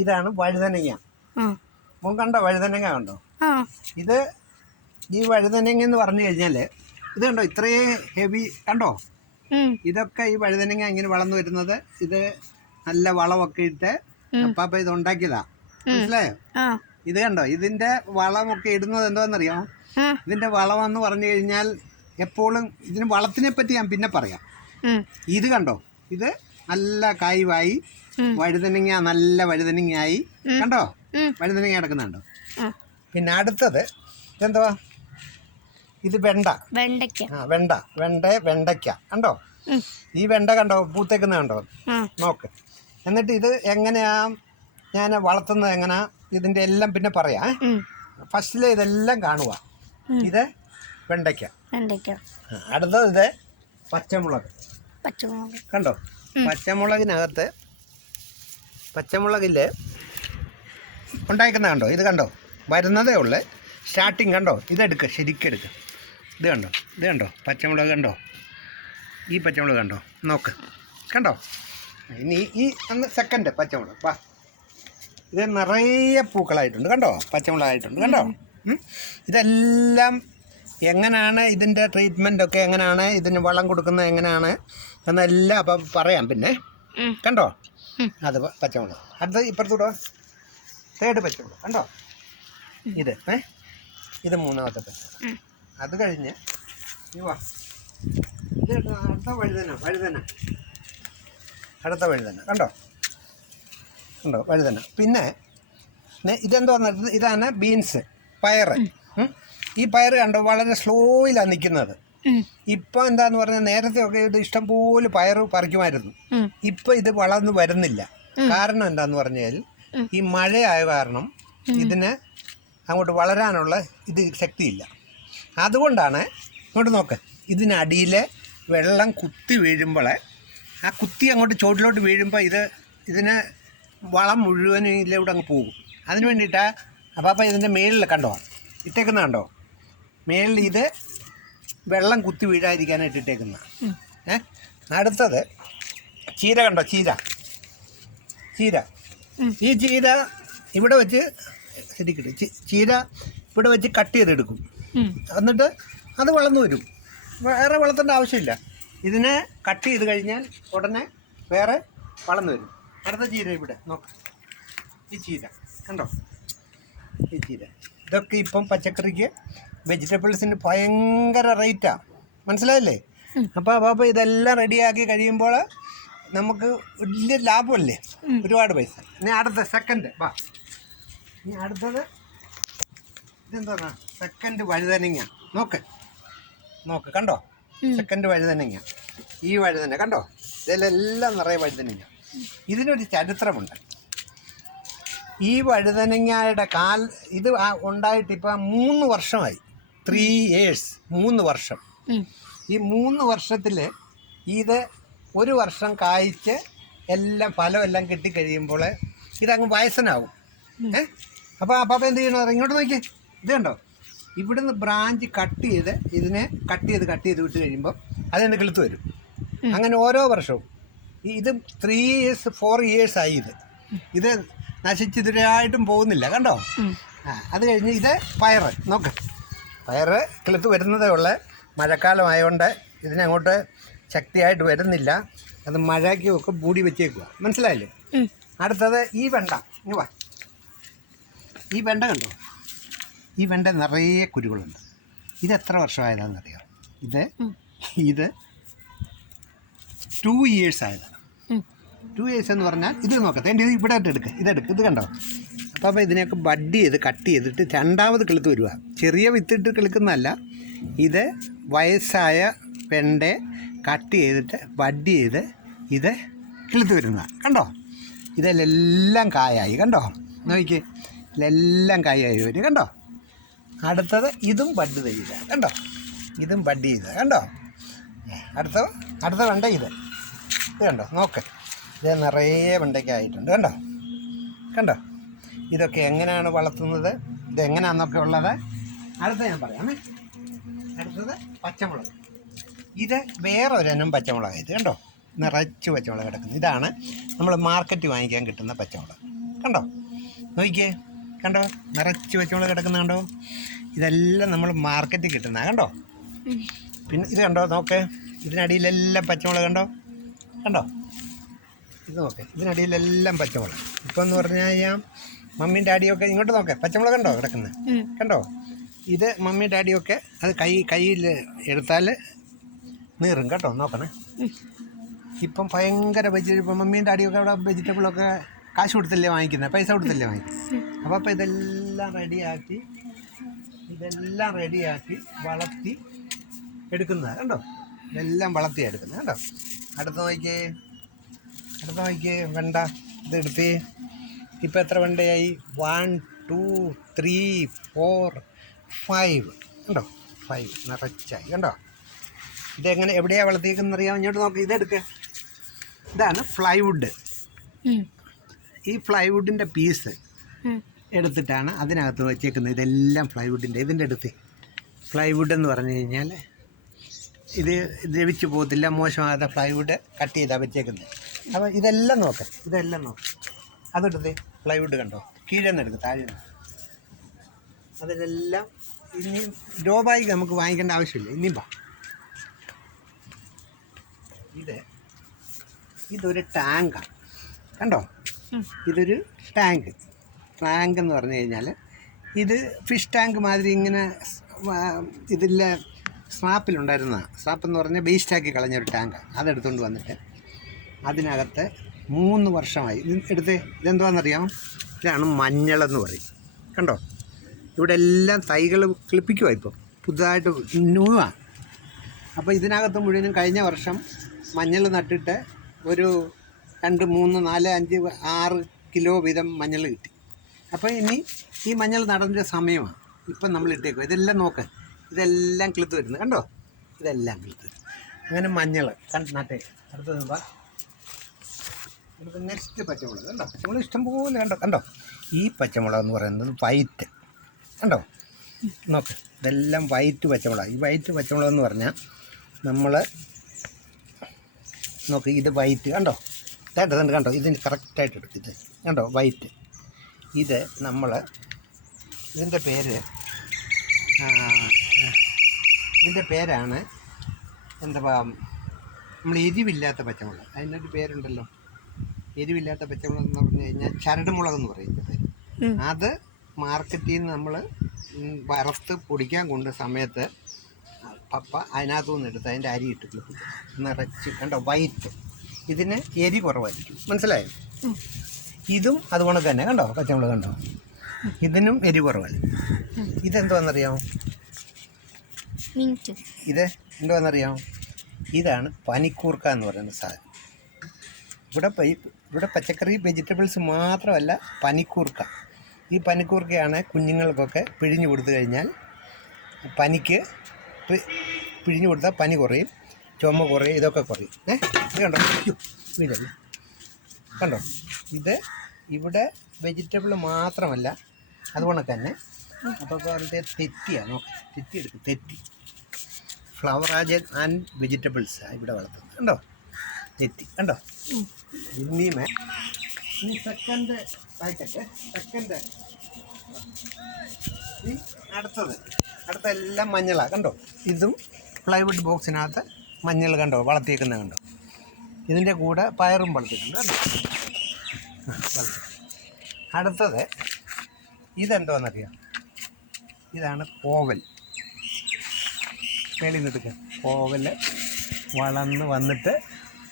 ഇതാണ് വഴുതനങ്ങ. മോൻ കണ്ടോ വഴുതനങ്ങ കണ്ടോ? ഇത് ഈ വഴുതനങ്ങ എന്ന് പറഞ്ഞു കഴിഞ്ഞാൽ ഇത് കണ്ടോ ഇത്രയും ഹെവി കണ്ടോ? ഇതൊക്കെ ഈ വഴുതനങ്ങ ഇങ്ങനെ വളർന്നു വരുന്നത് ഇത് നല്ല വളമൊക്കെ ഇട്ട് അപ്പാപ്പ ഇത് ഉണ്ടാക്കിയതാ. മനസ്സിലായോ? ഇത് കണ്ടോ ഇതിന്റെ വളമൊക്കെ ഇടുന്നത് എന്താണെന്നറിയാമോ? ഇതിന്റെ വളമെന്ന് പറഞ്ഞു കഴിഞ്ഞാൽ എപ്പോഴും ഇതിന് വളത്തിനെ പറ്റി ഞാൻ പിന്നെ പറയാം. ഇത് കണ്ടോ ഇത് നല്ല കായുവായി വഴുതനങ്ങ നല്ല വഴുതനങ്ങയായി കണ്ടോ? വഴുതനങ്ങ കിടക്കുന്നുണ്ടോ? പിന്നെ അടുത്തത് ഇതെന്തുവാ? ഇത് വെണ്ടയ്ക്ക കണ്ടോ? ഈ വെണ്ട കണ്ടോ പൂത്തേക്കുന്ന കണ്ടോ? നോക്ക്. എന്നിട്ട് ഇത് എങ്ങനെയാ ഞാൻ വളർത്തുന്നത് എങ്ങനെയാ ഇതിന്റെ എല്ലാം പിന്നെ പറയാം. ഫസ്റ്റിലെ ഇതെല്ലാം കാണുക. ഇത് വെണ്ടയ്ക്ക. അടുത്തത് ഇത് പച്ചമുളക് കണ്ടോ? പച്ചമുളകിനകത്ത് പച്ചമുളകിൽ ഉണ്ടായിരിക്കുന്ന കണ്ടോ? ഇത് കണ്ടോ വരുന്നതേ ഉള്ളു സ്റ്റാർട്ടിങ് കണ്ടോ? ഇതെടുക്കുക ശരിക്കെടുക്കുക. ഇത് കണ്ടോ പച്ചമുളക് കണ്ടോ? ഈ പച്ചമുളക് കണ്ടോ? നോക്ക് കണ്ടോ? ഇനി ഈ ഒന്ന് സെക്കൻഡ് പച്ചമുളക് വാ. ഇത് നിറയെ പൂക്കളായിട്ടുണ്ട് കണ്ടോ? പച്ചമുളകായിട്ടുണ്ട് കണ്ടോ? ഇതെല്ലാം എങ്ങനെയാണ് ഇതിൻ്റെ ട്രീറ്റ്മെൻറ്റൊക്കെ എങ്ങനെയാണ് ഇതിന് വളം കൊടുക്കുന്നത് എങ്ങനെയാണ് എന്നെല്ലാം അപ്പം പറയാം പിന്നെ. കണ്ടോ? അത് പച്ചമുളക്. അടുത്ത ഇപ്പുറത്തൂടെ തേർഡ് പച്ചമുളക് കണ്ടോ? ഇത് മൂന്നാമത്തെ പച്ചമുളക്. അത് കഴിഞ്ഞ് വാ ഇത് അടുത്ത വഴുതന കണ്ടോ? വഴുതന. പിന്നെ ഇതെന്തോ ഇതാണ് ബീൻസ്, പയറ്. ഈ പയറ് കണ്ടോ വളരെ സ്ലോയിലാണ് നിൽക്കുന്നത്. ഇപ്പം എന്താന്ന് പറഞ്ഞാൽ നേരത്തെ ഒക്കെ ഇത് ഇഷ്ടംപോലെ പയറ് പറിക്കുമായിരുന്നു. ഇപ്പം ഇത് വളർന്നു വരുന്നില്ല. കാരണം എന്താന്ന് പറഞ്ഞാൽ ഈ മഴയായ കാരണം ഇതിന് അങ്ങോട്ട് വളരാനുള്ള ഇത് ശക്തിയില്ല. അതുകൊണ്ടാണ് ഇങ്ങോട്ട് നോക്ക് ഇതിനടിയിൽ വെള്ളം കുത്തി വീഴുമ്പോൾ ആ കുത്തി അങ്ങോട്ട് ചോട്ടിലോട്ട് വീഴുമ്പോൾ ഇതിന് വളം മുഴുവനും ഇതിലൂടെ അങ്ങ് പോകും. അതിന് വേണ്ടിയിട്ടാണ് അപ്പം ഇതിൻ്റെ മേളിൽ കണ്ടോ ഇട്ടേക്കുന്ന കണ്ടോ? മേളിൽ ഇത് വെള്ളം കുത്തി വീഴാതിരിക്കാനായിട്ട് ഇട്ടേക്കുന്ന. അടുത്തത് ചീര കണ്ടോ? ചീര ഈ ചീര ഇവിടെ വെച്ച് ശരിക്കിട്ട് ചീര ഇവിടെ വെച്ച് കട്ട് ചെയ്തെടുക്കും. എന്നിട്ട് അത് വളർന്നു വരും. വേറെ വളർത്തേണ്ട ആവശ്യമില്ല. ഇതിനെ കട്ട് ചെയ്ത് കഴിഞ്ഞാൽ ഉടനെ വേറെ വളർന്നു വരും. അടുത്ത ചീര ഇവിടെ നോക്ക്. ഈ ചീര കണ്ടോ? ഈ ചീര ഇതൊക്കെ ഇപ്പം പച്ചക്കറിക്ക് വെജിറ്റബിൾസിന് ഭയങ്കര റേറ്റാണ്. മനസ്സിലായില്ലേ? അപ്പോൾ ഇതെല്ലാം റെഡിയാക്കി കഴിയുമ്പോൾ നമുക്ക് വലിയ ലാഭമല്ലേ, ഒരുപാട് പൈസ. ഇനി അടുത്ത സെക്കൻഡ് വാ. ഇനി അടുത്തത് ഇതെന്താണ്? സെക്കൻഡ് വഴുതനങ്ങ. നോക്ക് കണ്ടോ? സെക്കൻഡ് വഴുതനങ്ങ. ഈ വഴുതന കണ്ടോ? ഇതിലെല്ലാം നിറയെ വഴുതനങ്ങ. ഇതിനൊരു ചരിത്രമുണ്ട്. ഈ വഴുതനങ്ങയുടെ ഇത് ഉണ്ടായിട്ട് ഇപ്പം 3 വർഷമായി. 3 years 3 വർഷം. ഈ 3 വർഷത്തിൽ ഇത് 1 വർഷം കായ്ച്ച് എല്ലാം ഫലമെല്ലാം കിട്ടിക്കഴിയുമ്പോൾ ഇതങ്ങ് വയസ്സനാവും. അപ്പോൾ എന്ത് ചെയ്യണം? ഇങ്ങോട്ട് നോക്കി. ഇത് കണ്ടോ? ഇവിടുന്ന് ബ്രാഞ്ച് കട്ട് ചെയ്ത് ഇതിനെ കട്ട് ചെയ്ത് വിട്ട് കഴിയുമ്പോൾ അതിന് കിളുത്ത് വരും. അങ്ങനെ ഓരോ വർഷവും ഇത് 3 years 4 years ആയി. ഇത് നശിച്ചിതുവരെയായിട്ടും പോകുന്നില്ല കണ്ടോ? അത് കഴിഞ്ഞ് ഇത് പയറ്. നോക്ക് പയറ് കിളുത്ത് വരുന്നതേ ഉള്ളൂ. മഴക്കാലമായതുകൊണ്ട് ഇതിനങ്ങോട്ട് ശക്തിയായിട്ട് വരുന്നില്ല. അത് മഴയ്ക്കും ഒക്കെ മൂടി വെച്ചേക്കുക. മനസ്സിലായില്ലേ? അടുത്തത് ഈ വെണ്ട. ഇങ്ങ് വാ. ഈ വെണ്ട കണ്ടോ? ഈ വെണ്ട നിറയെ കുരുകളുണ്ട്. ഇത് എത്ര വർഷമായതാണെന്നറിയാം? ഇത് 2 years ആയതാണ്. 2 years എന്ന് പറഞ്ഞാൽ ഇത് നോക്കത്തെ ഇത് ഇവിടെ എടുക്കുക. ഇത് കണ്ടോ? അപ്പോൾ ഇതിനെയൊക്കെ ബഡ് ചെയ്ത് കട്ട് ചെയ്തിട്ട് രണ്ടാമത് കിളുത്ത് വരിക. ചെറിയ വിത്തിട്ട് കിളുക്കുന്നതല്ല. ഇത് വയസ്സായ വെണ്ട കട്ട് ചെയ്തിട്ട് ബഡ് ചെയ്ത് ഇത് കിളുത്ത് വരുന്നതാണ്. കണ്ടോ? ഇതിലെല്ലാം കായായി കണ്ടോ? നോക്കിക്കേ ഇതിലെല്ലാം കായായി വരും കണ്ടോ? അടുത്തത് ഇതും ബഡ് ചെയ്ത കണ്ടോ? ഇതും ബഡ് ചെയ്ത കണ്ടോ? അടുത്ത വെണ്ട ഇത് കണ്ടോ? നോക്ക് ഇത് നിറയെ വെണ്ടയ്ക്കായിട്ടുണ്ട് കണ്ടോ? ഇതൊക്കെ എങ്ങനെയാണ് വളർത്തുന്നത്, ഇതെങ്ങനെയാണെന്നൊക്കെ ഉള്ളത് അടുത്ത ഞാൻ പറയാമേ. അടുത്തത് പച്ചമുളക്. ഇത് വേറൊരെണ്ണം പച്ചമുളക്. ഇത് കണ്ടോ? നിറച്ച് പച്ചമുളക് കിടക്കുന്നത്. ഇതാണ് നമ്മൾ മാർക്കറ്റ് വാങ്ങിക്കാൻ കിട്ടുന്ന പച്ചമുളക്. കണ്ടോ, നോക്കിക്കേ, കണ്ടോ, നിറച്ച് പച്ചമുളക് കിടക്കുന്ന കണ്ടോ. ഇതെല്ലാം നമ്മൾ മാർക്കറ്റിൽ കിട്ടുന്ന കണ്ടോ. പിന്നെ ഇത് കണ്ടോ, നോക്ക്, ഇതിനടിയിലെല്ലാം പച്ചമുളക് കണ്ടോ, കണ്ടോ, ഇത് നോക്ക്, ഇതിനടിയിലെല്ലാം പച്ചമുളക്. ഇപ്പം എന്ന് പറഞ്ഞു കഴിഞ്ഞാൽ മമ്മിയും ഡാഡിയൊക്കെ ഇങ്ങോട്ട് നോക്കേ, പച്ചമുളക് കണ്ടോ കിടക്കുന്നത്, കണ്ടോ. ഇത് മമ്മിയും ഡാഡിയൊക്കെ അത് കയ്യിൽ എടുത്താൽ നീറും കേട്ടോ, നോക്കണേ. ഇപ്പം ഭയങ്കര ഇപ്പം മമ്മിയും ഡാഡിയൊക്കെ അവിടെ വെജിറ്റബിളൊക്കെ കാശ് കൊടുത്തല്ലേ വാങ്ങിക്കുന്നത്, പൈസ കൊടുത്തല്ലേ വാങ്ങിക്കുന്നത്. അപ്പോൾ ഇതെല്ലാം റെഡിയാക്കി വളർത്തി എടുക്കുന്നത് കണ്ടോ. ഇതെല്ലാം വളർത്തി എടുക്കുന്നത് കണ്ടോ. അടുത്ത് നോക്കിയേ വെണ്ട. ഇതെടുത്ത് ഇപ്പം എത്ര വെണ്ടയായി? 1 2 3 4 5 കണ്ടോ, 5 നിറച്ചായി കണ്ടോ. ഇതെങ്ങനെ എവിടെയാണ് വളർത്തിയേക്കുന്നത് അറിയാം? ഇങ്ങോട്ട് നോക്കി, ഇതെടുക്കുക. ഇതാണ് പ്ലൈവുഡ്. ഈ പ്ലൈവുഡിൻ്റെ പീസ് എടുത്തിട്ടാണ് അതിനകത്ത് വെച്ചേക്കുന്നത്. ഇതെല്ലാം പ്ലൈവുഡിൻ്റെ. ഇതിൻ്റെ അടുത്ത് പ്ലൈവുഡ് എന്ന് പറഞ്ഞു കഴിഞ്ഞാൽ ഇത് ദ്രവിച്ചു പോകത്തില്ല, മോശമാകാതെ പ്ലൈവുഡ് കട്ട് ചെയ്താണ് വെച്ചേക്കുന്നത്. അപ്പോൾ ഇതെല്ലാം നോക്കാം, അതെടുത്ത് പ്ലൈവുഡ് കണ്ടോ, കീഴെ നിന്ന് എടുക്കും, താഴെ നിന്ന്. അതിലെല്ലാം ഇനി ലോ ബാഗ് നമുക്ക് വാങ്ങിക്കേണ്ട ആവശ്യമില്ല. ഇനിയും ഇതൊരു ടാങ്കാണ് കണ്ടോ. ഇതൊരു ടാങ്ക് എന്ന് പറഞ്ഞു കഴിഞ്ഞാൽ ഇത് ഫിഷ് ടാങ്ക് മാതിരി ഇങ്ങനെ ഇതിലെ സ്നാപ്പിലുണ്ടായിരുന്ന സ്നാപ്പ് എന്ന് പറഞ്ഞാൽ വേസ്റ്റാക്കി കളഞ്ഞൊരു ടാങ്കാണ്. അതെടുത്തുകൊണ്ട് വന്നിട്ട് അതിനകത്ത് 3 വർഷമായി ഇതെന്തുവാണെന്നറിയാമോ? ഇതാണ് മഞ്ഞളെന്ന് പറയും കണ്ടോ. ഇവിടെ എല്ലാം തൈകൾ കിളിപ്പിക്കുവാണ് ഇപ്പോൾ, പുതുതായിട്ട് ന്യൂവാണ്. അപ്പോൾ ഇതിനകത്ത് മുഴുവനും കഴിഞ്ഞ വർഷം മഞ്ഞൾ നട്ടിട്ട് ഒരു 2 3 4 5 6 കിലോ വീതം മഞ്ഞൾ കിട്ടി. അപ്പോൾ ഇനി ഈ മഞ്ഞൾ നടേണ്ട സമയമാണ്. ഇപ്പം നമ്മൾ ഇട്ടേക്കും. ഇതെല്ലാം നോക്ക്, ഇതെല്ലാം കിളുത്ത് വരുന്നത് കണ്ടോ, ഇതെല്ലാം കിളുത്ത്. അങ്ങനെ മഞ്ഞൾ നട്ടേ. അടുത്ത നെക്സ്റ്റ് പച്ചമുളക് കണ്ടോ. പച്ചമുളക് ഇഷ്ടംപോലെ കണ്ടോ. ഈ പച്ചമുളക് എന്ന് പറയുന്നത് വൈറ്റ് കണ്ടോ, നോക്ക്, ഇതെല്ലാം വൈറ്റ് പച്ചമുളക്. ഈ വൈറ്റ് പച്ചമുളക് എന്ന് പറഞ്ഞാൽ നമ്മൾ നോക്ക്, ഇത് വൈറ്റ് കണ്ടോ, കണ്ടോ, ഇതിന് കറക്റ്റായിട്ട് എടുക്കും. ഇത് കണ്ടോ വൈറ്റ്. ഇത് നമ്മൾ ഇതിൻ്റെ പേരാണ് എന്താ നമ്മൾ എരിവില്ലാത്ത പച്ചമുളക്. അതിനൊരു പേരുണ്ടല്ലോ, എരിവില്ലാത്ത പച്ചമുളക് എന്ന് പറഞ്ഞു കഴിഞ്ഞാൽ ചരടുമുളക് എന്ന് പറയുന്ന പേര്. അത് മാർക്കറ്റിൽ നിന്ന് നമ്മൾ വറുത്ത് പൊടിക്കാൻ കൊണ്ട സമയത്ത് പപ്പ അതിനകത്തു നിന്ന് എടുത്ത് അതിൻ്റെ അരി ഇട്ട് നിറച്ച് കണ്ടോ വൈറ്റ്. ഇതിന് എരി കുറവായിരിക്കും, മനസ്സിലായോ. ഇതും അതുകൊണ്ട് തന്നെ കണ്ടോ പച്ചമുളക് കണ്ടോ, ഇതിനും എരി കുറവല്ല. ഇതെന്തുവാണെന്നറിയാമോ? ഇത് എന്തുവാണെന്നറിയാമോ? ഇതാണ് പനിക്കൂർക്ക എന്ന് പറയുന്ന സാധനം. ഇവിടെ പച്ചക്കറി വെജിറ്റബിൾസ് മാത്രമല്ല പനിക്കൂർക്ക. ഈ പനിക്കൂർക്കയാണ് കുഞ്ഞുങ്ങൾക്കൊക്കെ പിഴിഞ്ഞു കൊടുത്തു കഴിഞ്ഞാൽ പിഴിഞ്ഞു കൊടുത്താൽ പനി കുറയും, ചുമ കുറയും, ഇതൊക്കെ കുറയും. ഇത് കണ്ടോ, വീടല്ലേ കണ്ടോ. ഇത് ഇവിടെ വെജിറ്റബിൾ മാത്രമല്ല, അതുകൊണ്ട് തന്നെ അപ്പോൾ അതിൻ്റെ തെറ്റിയാണ് നോക്കാം. തെറ്റി ഫ്ലവർ ആൻഡ് വെജിറ്റബിൾസ് ഇവിടെ വളർത്തുന്നത് കണ്ടോ. തെറ്റി കണ്ടോ. ഇനിമേ ഈ സെക്കൻഡ് പാക്കറ്റ് അടുത്ത എല്ലാം മഞ്ഞളാണ് കണ്ടോ. ഇതും പ്ലൈവുഡ് ബോക്സിനകത്ത് മഞ്ഞൾ കണ്ടോ വളർത്തിയേക്കുന്നത് കണ്ടോ. ഇതിൻ്റെ കൂടെ പയറും വളർത്തിയിട്ടുണ്ട് കണ്ടോ. അടുത്തത് ഇതെന്തോന്നറിയാം? ഇതാണ് കോവൽ. മേളിൽ നിന്ന് എടുക്കുക. കോവൽ വളർന്ന് വന്നിട്ട്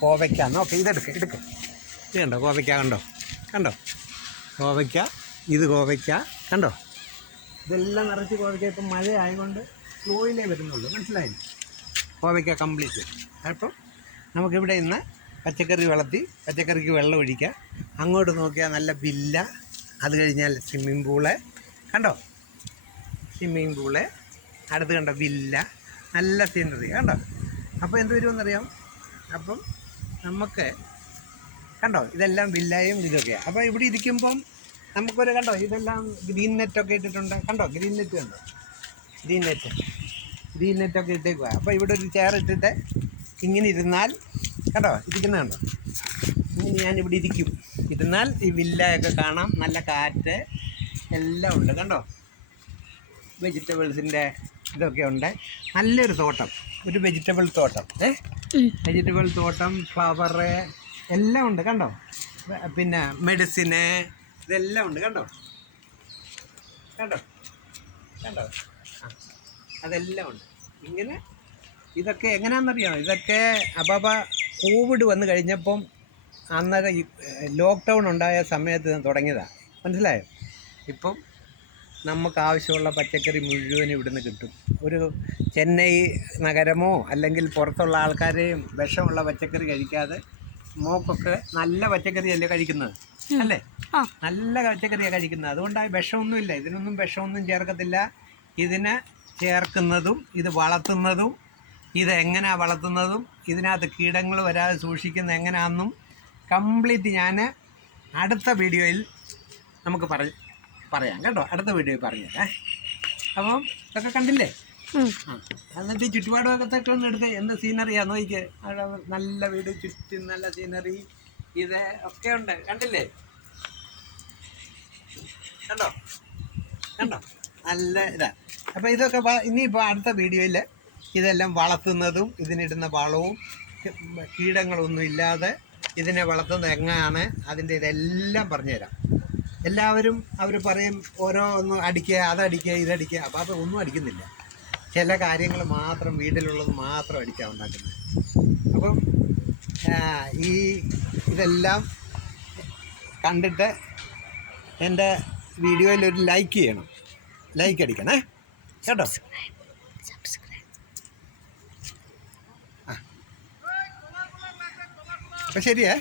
കോവയ്ക്ക നോക്കെ ഇതെടുക്കുക. ഇത് കണ്ടോ കോവയ്ക്ക കണ്ടോ കോവയ്ക്ക. ഇത് കോവയ്ക്ക കണ്ടോ. ഇതെല്ലാം നിറച്ച് കോവയ്ക്ക. ഇപ്പം മഴ ആയതുകൊണ്ട് സ്ലോയിലേ വരുന്നുള്ളൂ, മനസ്സിലായില്ലേ. കോവയ്ക്ക കംപ്ലീറ്റ്. അപ്പം നമുക്കിവിടെ ഇന്ന് പച്ചക്കറി വളർത്തി പച്ചക്കറിക്ക് വെള്ളം ഒഴിക്കുക. അങ്ങോട്ട് നോക്കിയാൽ നല്ല വില്ല, അത് കഴിഞ്ഞാൽ സ്വിമ്മിങ് പൂള് കണ്ടോ. സ്വിമ്മിങ് പൂള് അടുത്ത് കണ്ടോ വില്ല, നല്ല സീനറി കണ്ടോ. അപ്പോൾ എന്ത് വരുമെന്നറിയാം? അപ്പം നമുക്ക് കണ്ടോ ഇതെല്ലാം വില്ലയും ഇതൊക്കെയാണ്. അപ്പോൾ ഇവിടെ ഇരിക്കുമ്പം നമുക്കൊരു കണ്ടോ ഇതെല്ലാം ഗ്രീൻ നെറ്റൊക്കെ ഇട്ടിട്ടുണ്ട് കണ്ടോ. ഗ്രീൻ നെറ്റ് കണ്ടോ, ഗ്രീൻ നെറ്റൊക്കെ ഇട്ടേക്കുക. അപ്പോൾ ഇവിടെ ഒരു ചെയർ ഇട്ടിട്ട് ഇങ്ങനെ ഇരുന്നാൽ കേട്ടോ, ഇരിക്കുന്ന കണ്ടോ. ഇനി ഞാനിവിടെ ഇരിക്കും. ഇരുന്നാൽ ഈ വില്ലയൊക്കെ കാണാം, നല്ല കാറ്റ് എല്ലാം ഉണ്ട് കണ്ടോ. വെജിറ്റബിൾസിൻ്റെ ഇതൊക്കെ ഉണ്ട്. നല്ലൊരു തോട്ടം, ഒരു വെജിറ്റബിൾ തോട്ടം, വെജിറ്റബിൾ തോട്ടം, ഫ്ലവർ എല്ലാം ഉണ്ട് കണ്ടോ. പിന്നെ മെഡിസിന് ഇതെല്ലാം ഉണ്ട് കണ്ടോ, കണ്ടോ കണ്ടോ. അതെല്ലാം ഉണ്ട്. ഇങ്ങനെ ഇതൊക്കെ എങ്ങനെയാണെന്നറിയാമോ, ഇതൊക്കെ അപ്പാപ്പ കോവിഡ് വന്നു കഴിഞ്ഞപ്പം അന്നേരം ലോക്ക്ഡൗൺ ഉണ്ടായ സമയത്ത് തുടങ്ങിയതാണ്, മനസ്സിലായോ. ഇപ്പം നമുക്ക് ആവശ്യമുള്ള പച്ചക്കറി മുഴുവൻ ഇവിടുന്ന് കിട്ടും. ഒരു ചെന്നൈ നഗരമോ അല്ലെങ്കിൽ പുറത്തുള്ള ആൾക്കാരെയും വിഷമുള്ള പച്ചക്കറി കഴിക്കാതെ മോക്കൊക്കെ നല്ല പച്ചക്കറിയല്ലേ കഴിക്കുന്നത്, അല്ലേ? നല്ല പച്ചക്കറിയാണ് കഴിക്കുന്നത്. അതുകൊണ്ടാണ് വിഷമൊന്നുമില്ല, ഇതിനൊന്നും വിഷമൊന്നും ചേർക്കത്തില്ല. ഇതിനെ ചേർക്കുന്നതും ഇത് വളർത്തുന്നതും ഇതെങ്ങനെയാണ് വളർത്തുന്നതും ഇതിനകത്ത് കീടങ്ങൾ വരാതെ സൂക്ഷിക്കുന്നത് എങ്ങനെയാണെന്നും കംപ്ലീറ്റ് ഞാൻ അടുത്ത വീഡിയോയിൽ നമുക്ക് പറയാം കേട്ടോ. അടുത്ത വീഡിയോയിൽ പറഞ്ഞുതരാം. അപ്പം ഇതൊക്കെ കണ്ടില്ലേ? എന്നിട്ട് ഈ ചുറ്റുപാടുമൊക്കെ ഒന്ന് എടുത്ത് എന്ത് സീനറിയാന്ന് നോക്കിക്ക്. അവിടെ നല്ല വീട്, ചുറ്റും നല്ല സീനറി, ഇത് ഒക്കെ ഉണ്ട്, കണ്ടില്ലേ? കണ്ടോ കണ്ടോ, നല്ല ഇതാ. അപ്പോൾ ഇതൊക്കെ ഇനിയിപ്പോൾ അടുത്ത വീഡിയോയിൽ ഇതെല്ലാം വളർത്തുന്നതും ഇതിനിടുന്ന വളവും കീടങ്ങളൊന്നും ഇല്ലാതെ ഇതിനെ വളർത്തുന്നത് എങ്ങനെയാണ് അതിൻ്റെ ഇതെല്ലാം പറഞ്ഞുതരാം. എല്ലാവരും അവർ പറയും ഓരോന്നും അടിക്കുക, അതടിക്കുക, ഇതടിക്കുക. അപ്പോൾ അത് ഒന്നും അടിക്കുന്നില്ല, ചില കാര്യങ്ങൾ മാത്രം, വീട്ടിലുള്ളത് മാത്രം അടിക്കാൻ ഉണ്ടാക്കുന്നത്. അപ്പം ഇതെല്ലാം കണ്ടിട്ട് എൻ്റെ വീഡിയോയിലൊരു ലൈക്ക് ചെയ്യണം, ലൈക്ക് അടിക്കണേ കേട്ടോ. അപ്പം ശരിയേ.